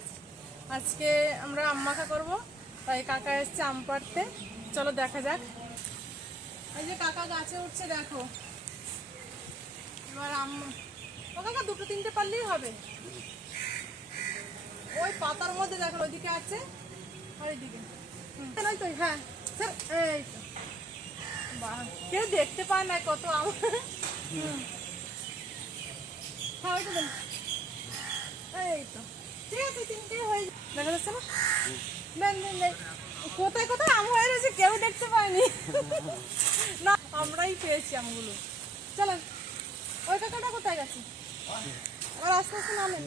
Guys, আজকে আমরা আম মাখা করবো, তাই কাকা এসছে আম পাড়তে। চলো দেখা যাক। এই যে কাকা গাছে উঠছে, দেখো। এবার আম ও কাকা দুটো তিনটে পারলেই হবে। ওই পাতার মধ্যে দেখো, ওইদিকে আছে আর এইদিকে। তো হ্যাঁ স্যার, এই তো বাহ, কেউ দেখতে পায় না কত আম। হ্যাঁ ওই তো দেন, এই তো ঠিক আছে, তিনটে হয়ে দেখা যাচ্ছে না। নেন নেন নেন, কোথায় কোথায় আম হয়ে গেছে কেউ দেখতে পায়নি। না আমরাই পেয়েছি আমগুলো। চলেন, ওই কাকাটা কোথায় গেছে? আর আস্তে আস্তে নামেন।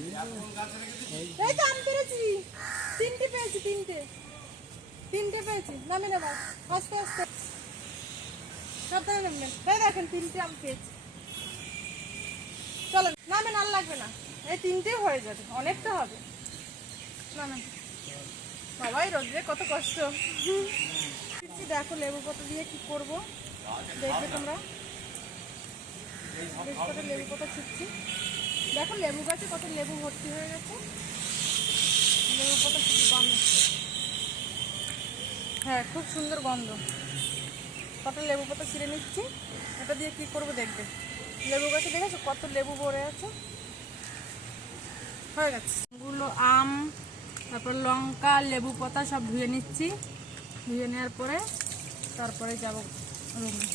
এই তো আম পেরেছি, তিনটে পেয়েছি, তিনটে পেয়েছি। নামেন এবার আস্তে আস্তে, সাবধানে নামবেন। এই দেখেন তিনটে আম পেয়েছি। চলেন নামেন, আর লাগবে না, এই তিনটেই হয়ে যাবে, অনেকটা হবে। নামেন। সবাই রোদ্রে কত কষ্ট। দেখো লেবু পাতা দিয়ে কি করব, দেখবে তোমরা। বেশ কত লেবু পাতা ছিটছি। দেখো লেবু গাছে কত লেবু ভর্তি হয়ে গেছে। লেবু পাতা শুধু গন্ধ, হ্যাঁ খুব সুন্দর গন্ধ। কত লেবু পাতা ছিঁড়ে নিচ্ছি, এটা দিয়ে কি করব দেখবে। লেবু গাছে দেখেছো কত লেবু ভরে আছে। হয়ে গেছে গুলো আম, তারপর লঙ্কা, লেবু পাতা সব ধুয়ে নিচ্ছি। ধুয়ে নেওয়ার পরে তারপরে যাব রুমে।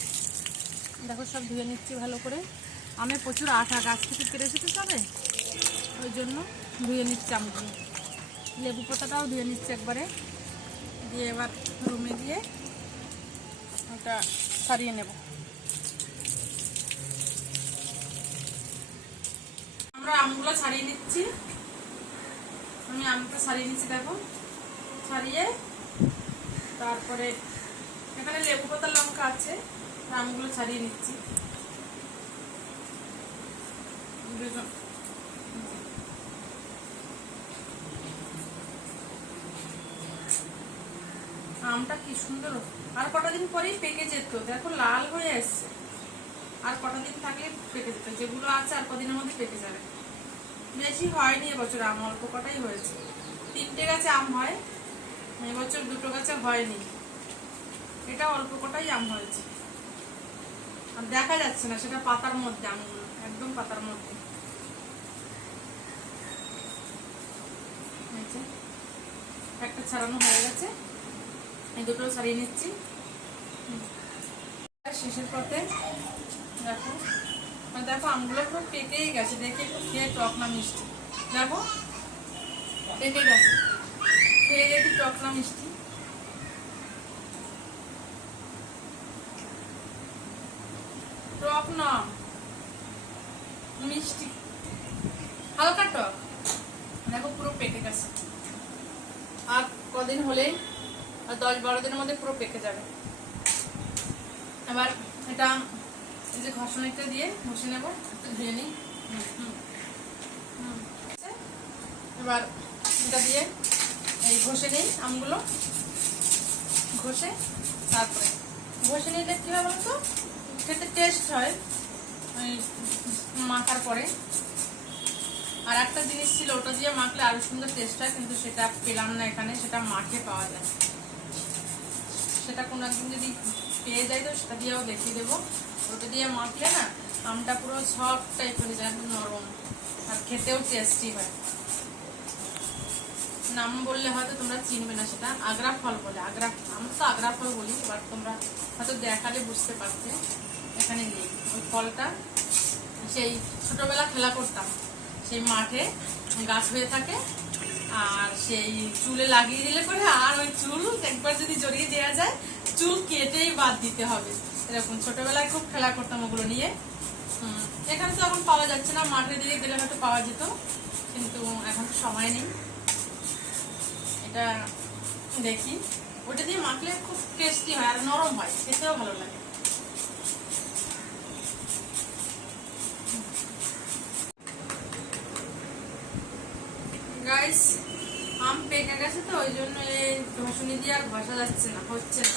দেখো সব ধুয়ে নিচ্ছি ভালো করে। আমে প্রচুর আঠা, গাছ থেকে কেটেছি তো সবে, ওই জন্য ধুয়ে নিচ্ছি আমগুলো। লেবু পাতাটাও ধুয়ে নিচ্ছি একবারে, দিয়ে এবার রুমে গিয়ে ওটা সারিয়ে নেব। আমরা আমগুলো ছাড়িয়ে নিচ্ছি। আমি আমটা ছাড়িয়ে নিচ্ছি, দেখো ছাড়িয়ে তারপরে এখানে লেবু পাতা লঙ্কা আছে, আমগুলো ছাড়িয়ে নিচ্ছি। আমটা কি সুন্দর, আর কটা দিন পরেই পেকে যেত। দেখো লাল হয়ে এসছে, আর কটা দিন থাকলে পেকে যেত। যেগুলো আছে আর কদিনের মধ্যে পেকে যাবে। বেশি হয়নি এবছর আম, অল্প কটাই হয়েছে। 3টে গাছে আম হয়, এবছর 2টো গাছে হয়নি। এটা অল্প কটাই আম হয়েছে, আর দেখা যাচ্ছে না, সেটা পাতার মধ্যে আমগুলো, একদম পাতার মধ্যে। একটা ছাড়ানো হয়ে গেছে, এই দুটো ছাড়িয়ে নিচ্ছি। শেষের পথে দেখো, দেখো আমগুলো পুরো পেকেই গেছে। দেখে একটু খেয়ে টক না মিষ্টি, দেখো পেকে গেছে, খেয়ে দেখি টক না মিষ্টি। টক না মিষ্টি, হালকা টক। দেখো পুরো পেকে গেছে, আর কদিন হলে, আর 10-12 দিনের মধ্যে পুরো পেকে যাবে। এবার এটা এই যে ঘষণিটা দিয়ে ঘষে নেব, একটু ধুয়ে নিই। এবার এটা দিয়ে এই ঘষে নিই আমগুলো, ঘষে তারপরে ঘষে নিলে কি হয় বলতো, খেতে টেস্ট হয় মাখার পরে। আর একটা জিনিস ছিল, ওটা দিয়ে মাখলে আরো সুন্দর টেস্ট হয়, কিন্তু সেটা পেলাম না এখানে, সেটা মাঠে পাওয়া যায়। সেটা কোনো একদিন যদি পেয়ে যায় তো সেটা দিয়েও দেখিয়ে দেবো। ওটা দিয়ে মাখলে না আমটা পুরো সফট টাইপ হয়ে যায়, একদম নরম, আর খেতেও টেস্টি হয়। নাম বললে হয়তো তোমরা চিনবে না, সেটা আগ্রা ফল বলে। আগ্রা, আমরা তো আগ্রা ফল বলি, বাট তোমরা হয়তো দেখালে বুঝতে পারতে। এখানে নেই ওই ফলটা। সেই ছোটবেলা খেলা করতাম, সেই মাঠে গাছ হয়ে থাকে, আর সেই চুলে লাগিয়ে দিলে পরে, আর ওই চুল একবার যদি জড়িয়ে দেওয়া যায়, চুল কেটেই বাদ দিতে হবে। এরকম ছোটবেলায় খুব খেলা করতাম ওগুলো নিয়ে। এখানে তো এখন পাওয়া যাচ্ছে না, মাঠের দিকে গেলে হয়তো পাওয়া যেত, কিন্তু এখন তো সময় নেই। এটা দেখি, ওটা দিয়ে মাখলে খুব টেস্টি হয়, আর নরম হয়, খেতেও ভালো লাগে। গাইস, আম পেকে গেছে তো, ওই জন্য এই ঘষুনি দিয়ে আর ঘষা যাচ্ছে না, হচ্ছে না।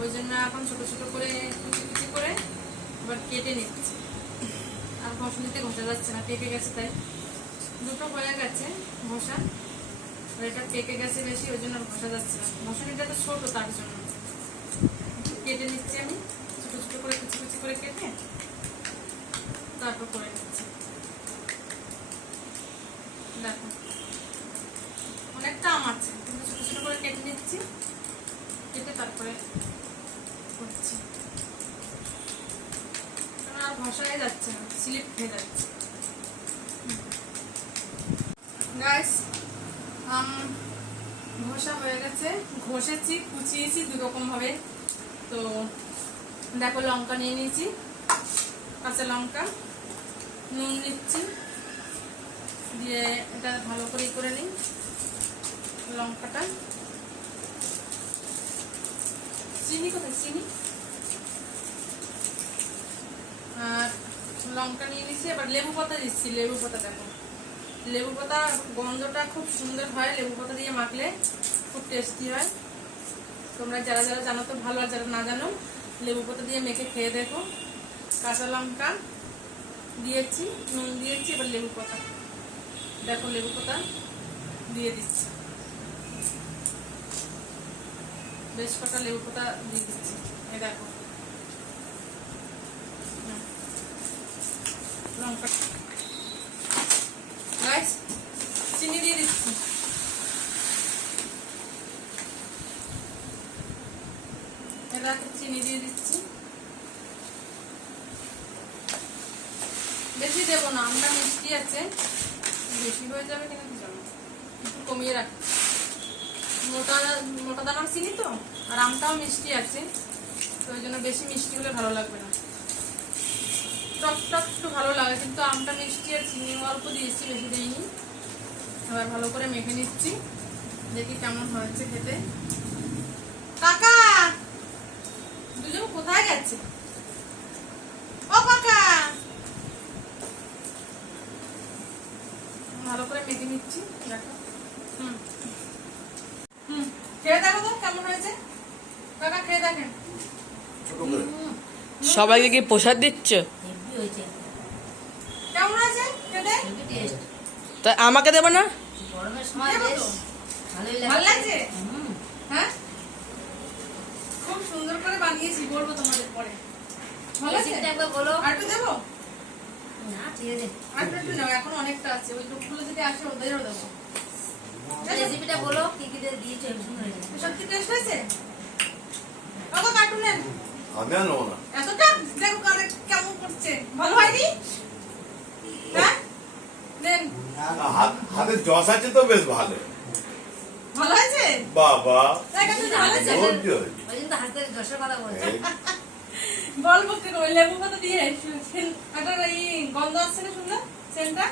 ওই জন্য এখন ছোট ছোট করে কুচি কুচি করে এবার কেটে নিচ্ছি। আর ঘষুনিতে ঘষা যাচ্ছে না, পেকে গেছে, তাই দুটো হয়ে গেছে ঘষা। এটা পেকে গেছে বেশি, ওই জন্য ঘষা যাচ্ছে না। মশারিটা তো ছোট, তার জন্য কেটে নিচ্ছি আমি, ছোট ছোট করে কুচি কুচি করে কেটে তারপর করে নিচ্ছি। দেখো অনেকটা আম আছে, কিন্তু ছোট ছোট করে কেটে নিচ্ছি, কেটে তারপরে করছি। আর ঘষা হয়ে যাচ্ছে না, স্লিপ খেয়ে যাচ্ছে। গাইস ঘষা হয়ে গেছে, ঘষেছি কুচিয়েছি দুরকম ভাবে। তো দেখো লঙ্কা নিয়ে নিয়েছি, কাঁচা লঙ্কা, নুন নিচ্ছি, দিয়ে এটা ভালো করে নিই লঙ্কাটা। চিনি কোথায়, চিনি আর লঙ্কা নিয়ে নিচ্ছি। এবার লেবু পাতা দিচ্ছি, লেবু পাতা। দেখো লেবু পাতা গন্ধটা খুব সুন্দর হয়, লেবু পাতা দিয়ে মাখলে খুব টেস্টি হয়। তোমরা যারা যারা জানো তো ভালো, আর যারা না জানো লেবু পাতা দিয়ে মেখে খেয়ে দেখো। কাঁচা লঙ্কা দিয়েছি, নুন দিয়েছি, এবার লেবু পাতা। দেখো লেবু পাতা দিয়ে দিচ্ছি, বেশ কটা লেবু পাতা দিয়ে দিচ্ছি। এই দেখো লঙ্কা, গাইস চিনি দিয়ে দিচ্ছি। এবার চিনি দিয়ে দিচ্ছি, বেশি দেবো না, আমরা মিষ্টি আছে, বেশি হয়ে যাবে কিনা কি জানো, একটু কমিয়ে রাখ। মোটা মোটা দানার চিনি তো, আর আমটাও মিষ্টি আছে, তো ওই জন্য বেশি মিষ্টি হলে ভালো লাগবে না। টক টক একটু ভালো লাগে, কিন্তু আমটা মিষ্টি আর চিনি অল্প দিয়েছি, বেশি দিইনি। এবার ভালো করে মেখে নিচ্ছি, দেখি কেমন হয়েছে খেতে। কাকা দুজন কোথায় গেছে? ও কাকা, ভালো করে মেখে নিচ্ছি। দেখো খেয়ে দেখো তো কেমন হয়েছে। কাকা খেয়ে দেখেন। সবাইকে কি প্রসাদ দিচ্ছ? কেমন হয়েছে খেতে? তা আমাকে দেবো না? ভালো লাগছে? হ্যাঁ খুব সুন্দর করে বানিয়েছি, বলবো তোমাদের পরে। ভালো আছে? আর একটু দেবো? আর একটু নাও, এখন অনেকটা আছে, ওই লোকগুলো যদি আসে ওদেরও দেবো। রেসিপিটা বলো, কি কি দিয়েছো? সত্যি টেস্ট হয়েছে? ওগো কার্টুন নেন। আমি আর নেবো না। এতটা দেখো কারে কেমন করছে, ভালো হয়নি? হ্যাঁ নেন। হাতের যশ আছে তো বেশ ভালো। ভালো হয়েছে বাবা, দেখা তো ভালো হয়েছে। ওই জন্য তো হাতের যশের কথা বলছে। বলবো কি ওই লেবু পাতা দিয়ে একটা এই গন্ধ আসছে না সুন্দর সেন্টটা।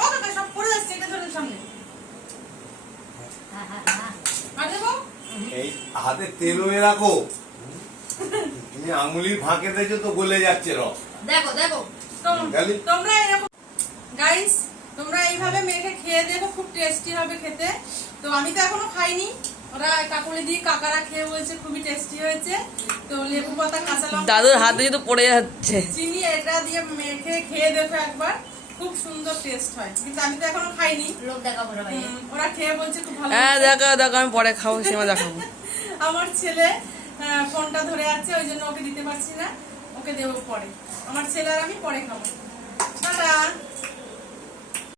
ও কাকা সব পড়ে যাচ্ছে, এটা ধরেন সামনে। আর দেবো এই হাতে তেল হয়ে রাখো, তুমি আঙুলির ফাঁকে দিয়েছো তো গলে যাচ্ছে রস। দেখো দেখো তোমরা এরকম গাইস, তোমরা এইভাবে মেখে খেয়ে দেখো, খুব টেস্টি হবে খেতে। তো আমি তো এখনো খাইনি, ওরা কাকুলি দিয়ে কাকারা খেয়ে বলছে খুবই টেস্টি হয়েছে। তো লেবু পাতা, কাঁচা লঙ্কা, দাদুর হাতে যদি পড়ে যাচ্ছে। চিনি এটা দিয়ে মেখে খেয়ে দেখো একবার, খুব সুন্দর টেস্ট হয়। কিন্তু আমি তো এখনো খাইনি, লোক দেখাবো সবাই। ওরা খেয়ে বলছে খুব ভালো হ্যাঁ হয়েছে। দেখো দেখো, আমি পরে খাবো, সীমা দেখাবো। আমার ছেলে ফোনটা ধরে আছে, ওই জন্য ওকে দিতে পারছি না, ওকে দেবো পরে। আমার ছেলে আর আমি পরে খাবো। টাটা।